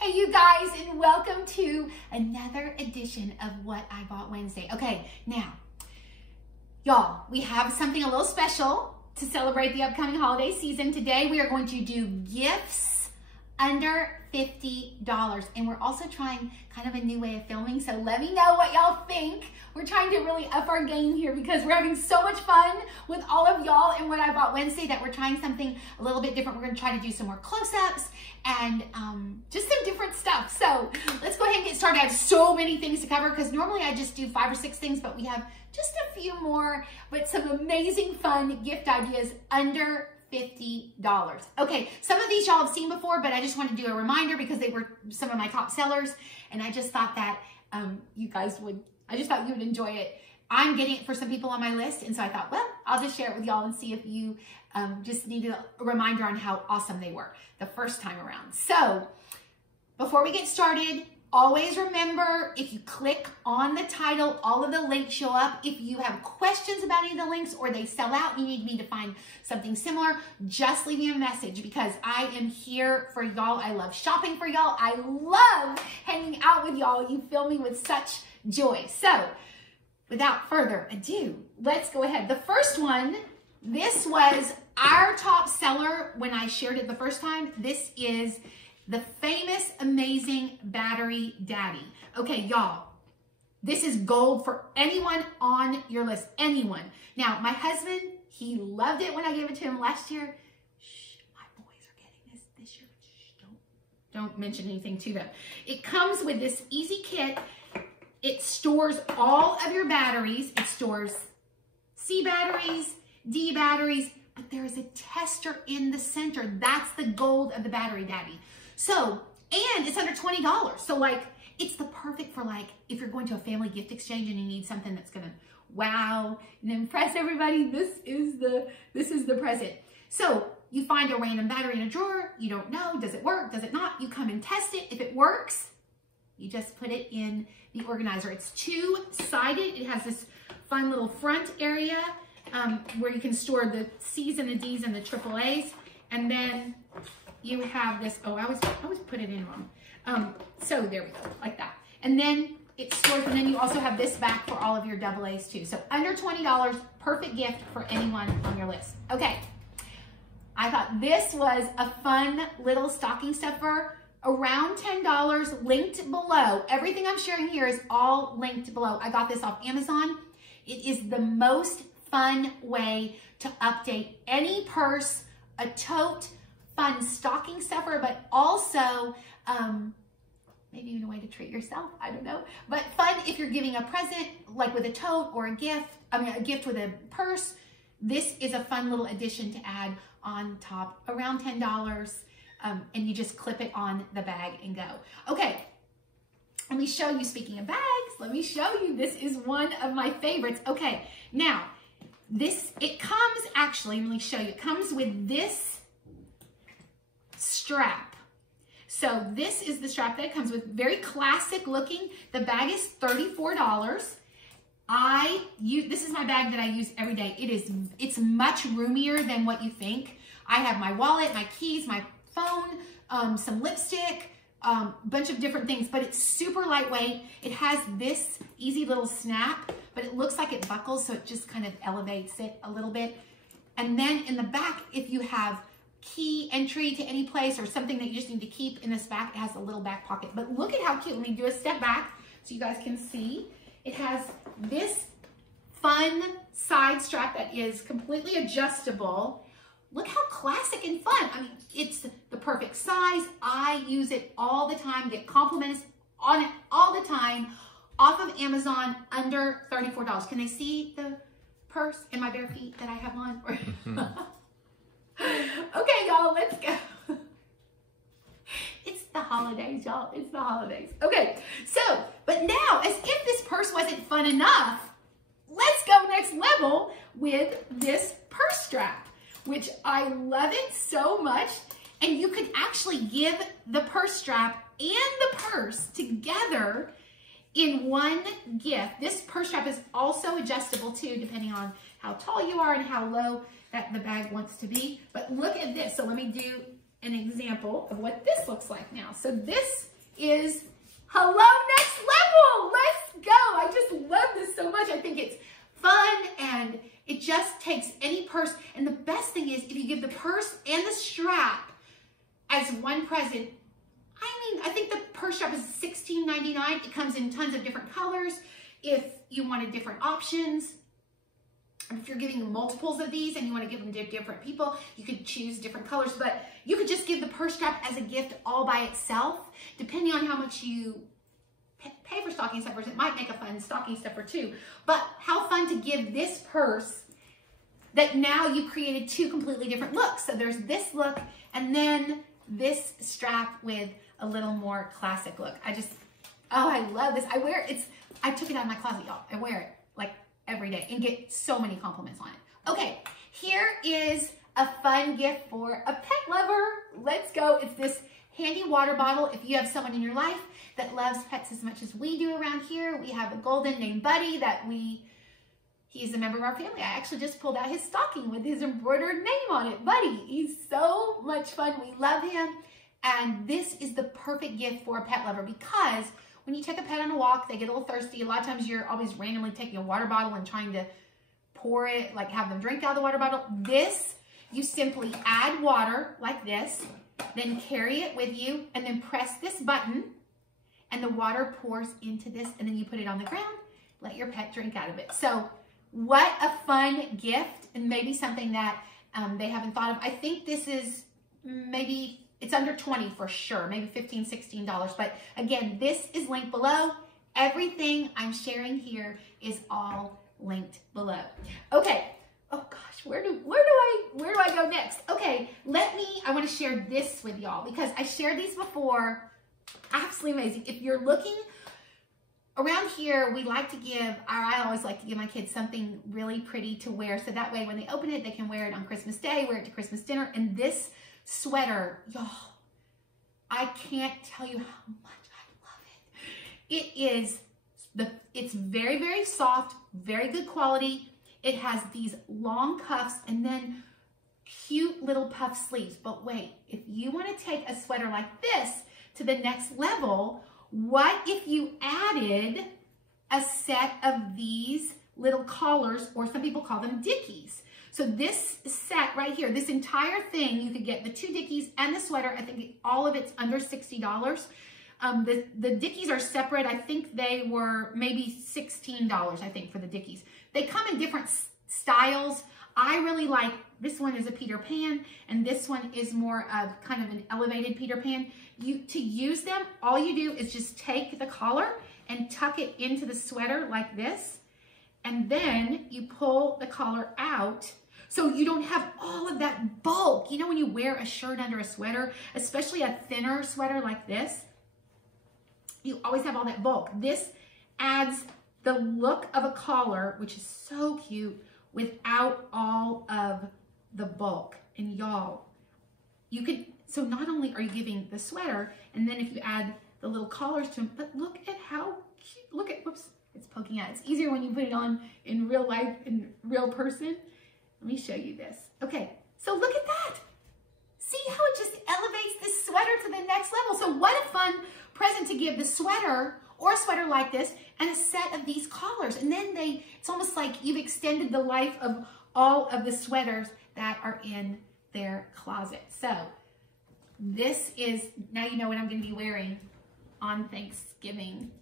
Hey you guys, and welcome to another edition of What I Bought Wednesday. Okay, now, y'all, we have something a little special to celebrate the upcoming holiday season. Today we are going to do gifts under $50, and we're also trying kind of a new way of filming, so let me know what y'all think. We're trying to really up our game here because we're having so much fun with all of y'all in What I Bought Wednesday that we're trying something a little bit different. We're gonna try to do some more close-ups and just some different stuff. So let's go ahead and get started. I have so many things to cover because normally I just do 5 or 6 things, but we have just a few more, but some amazing fun gift ideas under $50. Okay, some of these y'all have seen before, but I just want to do a reminder because they were some of my top sellers, and I just thought that you would enjoy it. I'm getting it for some people on my list, and so I thought, well, I'll just share it with y'all and see if you just needed a reminder on how awesome they were the first time around. So before we get started, always remember, if you click on the title, all of the links show up. If you have questions about any of the links or they sell out, you need me to find something similar, just leave me a message because I am here for y'all. I love shopping for y'all. I love hanging out with y'all. You fill me with such joy. So without further ado, let's go ahead. The first one, this was our top seller when I shared it the first time. This is the famous, amazing Battery Daddy. Okay, y'all, this is gold for anyone on your list, anyone. Now, my husband, he loved it when I gave it to him last year. Shh, my boys are getting this year. Shh, don't mention anything to them. It comes with this easy kit. It stores all of your batteries. It stores C batteries, D batteries, but there is a tester in the center. That's the gold of the Battery Daddy. So, and it's under $20. So like, it's the perfect for like, if you're going to a family gift exchange and you need something that's gonna wow and impress everybody, this is the present. So you find a random battery in a drawer, you don't know, does it work, does it not? You come and test it. If it works, you just put it in the organizer. It's two-sided. It has this fun little front area where you can store the C's and the D's and the AAA's. And then you have this, I always put it in wrong. So there we go, like that. And then it stores, and then you also have this back for all of your AA's too. So under $20, perfect gift for anyone on your list. Okay, I thought this was a fun little stocking stuffer, around $10, linked below. Everything I'm sharing here is all linked below. I got this off Amazon. It is the most fun way to update any purse, a tote, fun stocking stuffer, but also maybe even a way to treat yourself, I don't know. But fun if you're giving a present, like with a tote or a gift, a gift with a purse. This is a fun little addition to add on top, around $10, and you just clip it on the bag and go. Okay, let me show you, speaking of bags, let me show you, this is one of my favorites. Okay, now, it comes, actually, let me show you, it comes with this strap. So this is the strap that it comes with, very classic looking. The bag is $34. This is my bag that I use every day. It's much roomier than what you think. I have my wallet, my keys, my phone, some lipstick, bunch of different things, but it's super lightweight. It has this easy little snap, but it looks like it buckles, so it just kind of elevates it a little bit. And then in the back, if you have key entry to any place or something that you just need to keep in this back, it has a little back pocket. But look at how cute. Let me do a step back so you guys can see. It has this fun side strap that is completely adjustable. Look how classic and fun. I mean, it's the perfect size. I use it all the time, get compliments on it all the time, off of Amazon, under $34. Can they see the purse and my bare feet that I have on? Okay, y'all, let's go. It's the holidays, y'all. It's the holidays. Okay, so, but now, as if this purse wasn't fun enough, let's go next level with this purse strap, which I love it so much. And you could actually give the purse strap and the purse together in one gift. This purse strap is also adjustable too, depending on how tall you are and how low that the bag wants to be. But look at this. So let me do an example of what this looks like now. So this is Hello Next Level. Let's go. I just love this so much. I think it's fun and it just takes any purse. And the best thing is if you give the purse and the strap as one present, I think the purse strap is $16.99. It comes in tons of different colors. If you wanted different options, if you're giving multiples of these and you want to give them to different people, you could choose different colors, but you could just give the purse strap as a gift all by itself. Depending on how much you pay for stocking stuffers, it might make a fun stocking stuffer too. But how fun to give this purse that now you created two completely different looks. So there's this look and then this strap with a little more classic look. I love this. I wear it. I took it out of my closet, y'all. I wear it like every day and get so many compliments on it. Okay, here is a fun gift for a pet lover. Let's go. It's this handy water bottle. If you have someone in your life that loves pets as much as we do around here, we have a golden named Buddy he's a member of our family. I actually just pulled out his stocking with his embroidered name on it. Buddy, he's so much fun. We love him. And this is the perfect gift for a pet lover because when you take a pet on a walk, they get a little thirsty. A lot of times you're always randomly taking a water bottle and trying to pour it, like have them drink out of the water bottle. This, you simply add water like this, then carry it with you and then press this button and the water pours into this and then you put it on the ground, let your pet drink out of it. So what a fun gift and maybe something that they haven't thought of. I think this is it's under 20 for sure, maybe $15, $16. But again, this is linked below. Everything I'm sharing here is all linked below. Okay. Oh gosh, where do I go next? Okay, I want to share this with y'all because I shared these before. Absolutely amazing. If you're looking around here, I always like to give my kids something really pretty to wear. So that way when they open it, they can wear it on Christmas Day, wear it to Christmas dinner. And this sweater, y'all, I can't tell you how much I love it. It's very, very soft, very good quality. It has these long cuffs and then cute little puff sleeves. But wait, if you want to take a sweater like this to the next level, what if you added a set of these little collars, or some people call them dickies? So this set right here, this entire thing, you could get the two dickies and the sweater. I think all of it's under $60. The dickies are separate. I think they were maybe $16, I think, for the dickies. They come in different styles. I really like, this one is a Peter Pan, and this one is more of kind of an elevated Peter Pan. To use them, all you do is just take the collar and tuck it into the sweater like this, and then you pull the collar out so you don't have all of that bulk. You know when you wear a shirt under a sweater, especially a thinner sweater like this, you always have all that bulk. This adds the look of a collar, which is so cute, without all of the bulk. And y'all, so not only are you giving the sweater, and then if you add the little collars to them, but look at how cute, whoops, it's poking out. It's easier when you put it on in real life, in real person. Let me show you this. Okay, so look at that. See how it just elevates this sweater to the next level. So what a fun present to give the sweater, or a sweater like this, and a set of these collars. And then it's almost like you've extended the life of all of the sweaters that are in their closet. So this is, now you know what I'm gonna be wearing on Thanksgiving.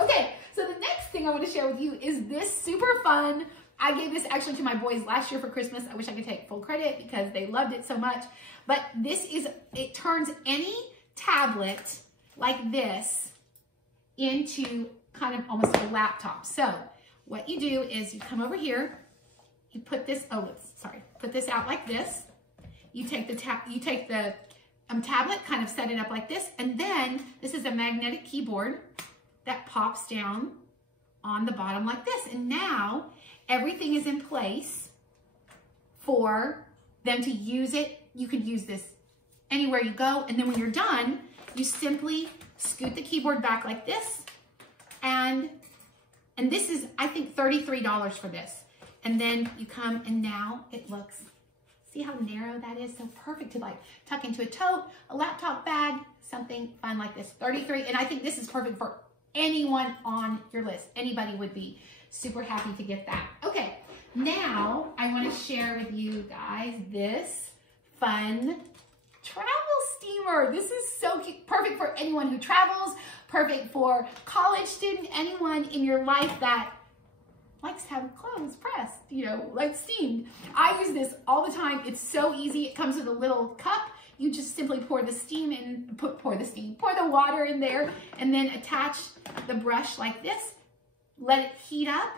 Okay, so the next thing I want to share with you is this super fun. I gave this actually to my boys last year for Christmas. I wish I could take full credit because they loved it so much. But it turns any tablet like this into kind of almost a laptop. So what you do is you come over here, you put this, put this out like this. You take the tablet, kind of set it up like this, and then this is a magnetic keyboard that pops down on the bottom like this. And now everything is in place for them to use it. You could use this anywhere you go. And then when you're done, you simply scoot the keyboard back like this. And this is, I think, $33 for this. And then you come and now it looks See how narrow that is? So perfect to like tuck into a tote, a laptop bag, something fun like this. 33, and I think this is perfect for anyone on your list. Anybody would be super happy to get that. Okay, now I want to share with you guys this fun travel steamer. This is so cute, perfect for anyone who travels, perfect for college student, anyone in your life that likes to have clothes pressed, you know, like steamed. I use this all the time. It's so easy. It comes with a little cup. You just simply pour the steam in, pour the water in there, and then attach the brush like this. Let it heat up.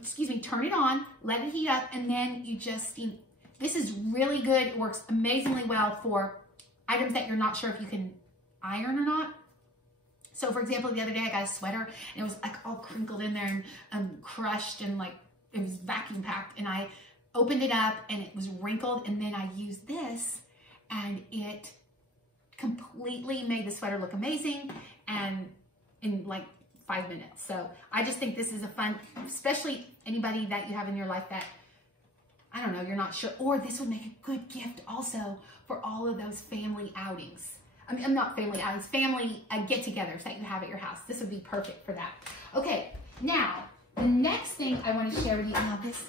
Excuse me, turn it on, let it heat up, and then you just steam. This is really good. It works amazingly well for items that you're not sure if you can iron or not. So for example, the other day I got a sweater and it was like all crinkled in there and crushed and like it was vacuum packed, and I opened it up and it was wrinkled, and then I used this and it completely made the sweater look amazing and in like 5 minutes. So I just think this is a fun, especially anybody that you have in your life that, I don't know, you're not sure, or this would make a good gift also for all of those family outings. I mean, not family outings, family get-togethers that you have at your house. This would be perfect for that. Okay, now, the next thing I want to share with you, now this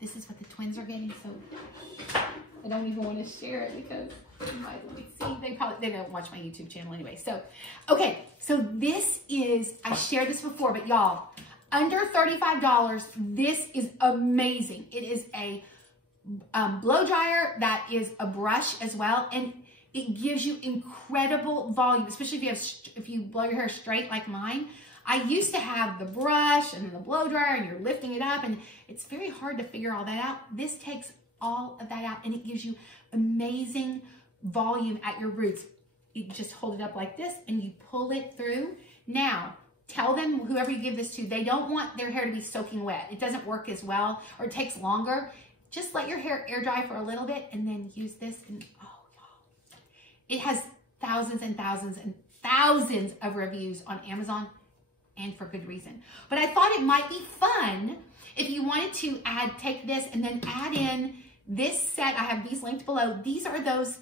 is what the twins are getting, so I don't even want to share it because you might see, they don't watch my YouTube channel anyway. So, okay, so this is, I shared this before, but y'all, under $35, this is amazing. It is a blow dryer that is a brush as well, and it gives you incredible volume, especially if you blow your hair straight like mine. I used to have the brush and the blow dryer, and you're lifting it up, and it's very hard to figure all that out. This takes all of that out, and it gives you amazing volume at your roots. You just hold it up like this, and you pull it through. Now, tell them, whoever you give this to, they don't want their hair to be soaking wet. It doesn't work as well, or it takes longer. Just let your hair air dry for a little bit, and then use this, and oh, y'all. It has thousands and thousands and thousands of reviews on Amazon, and for good reason. But I thought it might be fun if you wanted to take this and then add in this set. I have these linked below. These are those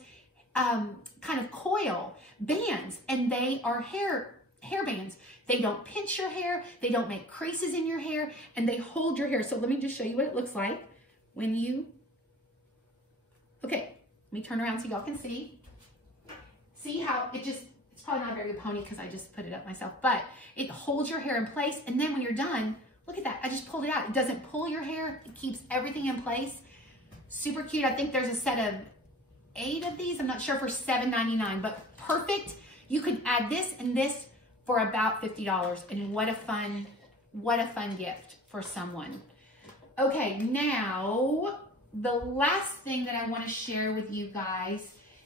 kind of coil bands, and they are hair bands. They don't pinch your hair, they don't make creases in your hair, and they hold your hair. So let me just show you what it looks like when you, okay, let me turn around so y'all can see. See how it's probably not a very good pony because I just put it up myself, but it holds your hair in place, and then when you're done, look at that, I just pulled it out. It doesn't pull your hair, it keeps everything in place. Super cute. I think there's a set of 8 of these. I'm not sure, for $7.99, but perfect. You could add this and this for about $50, and what a fun gift for someone. Okay, now the last thing that I want to share with you guys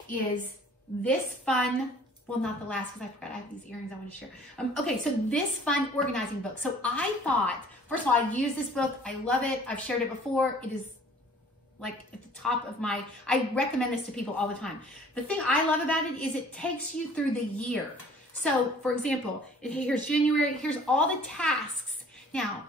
is this fun, well, not the last because I forgot I have these earrings I want to share. Okay, so this fun organizing book. So I thought, first of all, I use this book. I love it. I've shared it before. It is like at the top of my, I recommend this to people all the time. The thing I love about it is it takes you through the year. So for example, here's January, here's all the tasks. Now,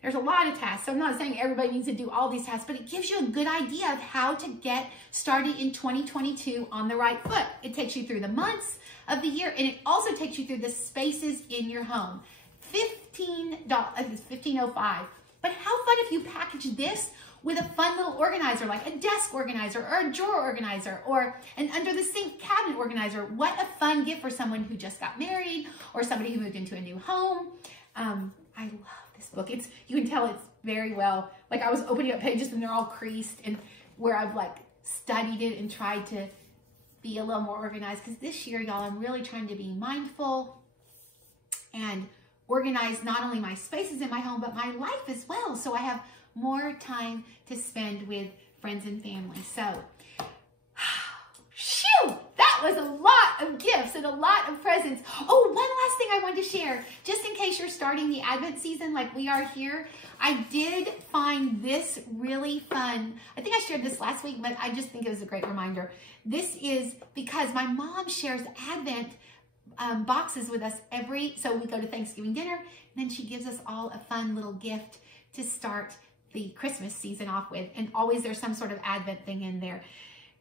there's a lot of tasks, so I'm not saying everybody needs to do all these tasks, but it gives you a good idea of how to get started in 2022 on the right foot. It takes you through the months of the year, and it also takes you through the spaces in your home. $15, I think it's $15.05. But how fun if you package this with a fun little organizer, like a desk organizer or a drawer organizer or an under the sink cabinet organizer. What a fun gift for someone who just got married or somebody who moved into a new home. I love this book. You can tell it's very well, like I was opening up pages and they're all creased, and where I've like studied it and tried to be a little more organized, because this year, y'all, I'm really trying to be mindful and organize not only my spaces in my home, but my life as well. So I have more time to spend with friends and family. So, phew, that was a lot of gifts and a lot of presents. Oh, one last thing I wanted to share, just in case you're starting the Advent season like we are here. I did find this really fun. I think I shared this last week, but I just think it was a great reminder. This is because my mom shares Advent boxes with us so we go to Thanksgiving dinner, and then she gives us all a fun little gift to start the Christmas season off with, and always there's some sort of Advent thing in there.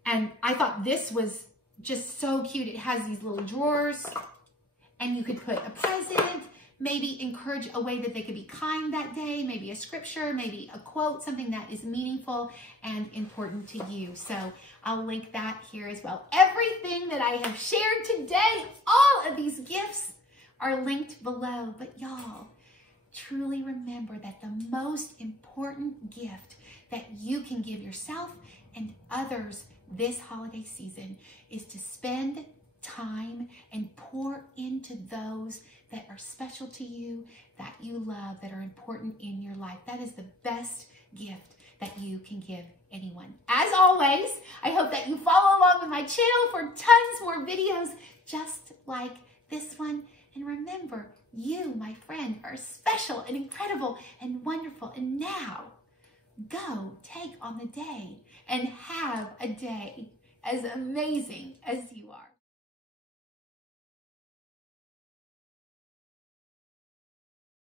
And I thought this was just so cute. It has these little drawers, and you could put a present, maybe encourage a way that they could be kind that day, maybe a scripture, maybe a quote, something that is meaningful and important to you. So I'll link that here as well. Everything that I have shared today, all of these gifts are linked below. But y'all, truly remember that the most important gift that you can give yourself and others this holiday season is to spend time and pour into those that are special to you, that you love, that are important in your life. That is the best gift that you can give anyone. As always, I hope that you follow along with my channel for tons more videos just like this one. And remember, you, my friend, are special and incredible and wonderful. And now, go take on the day and have a day as amazing as you are.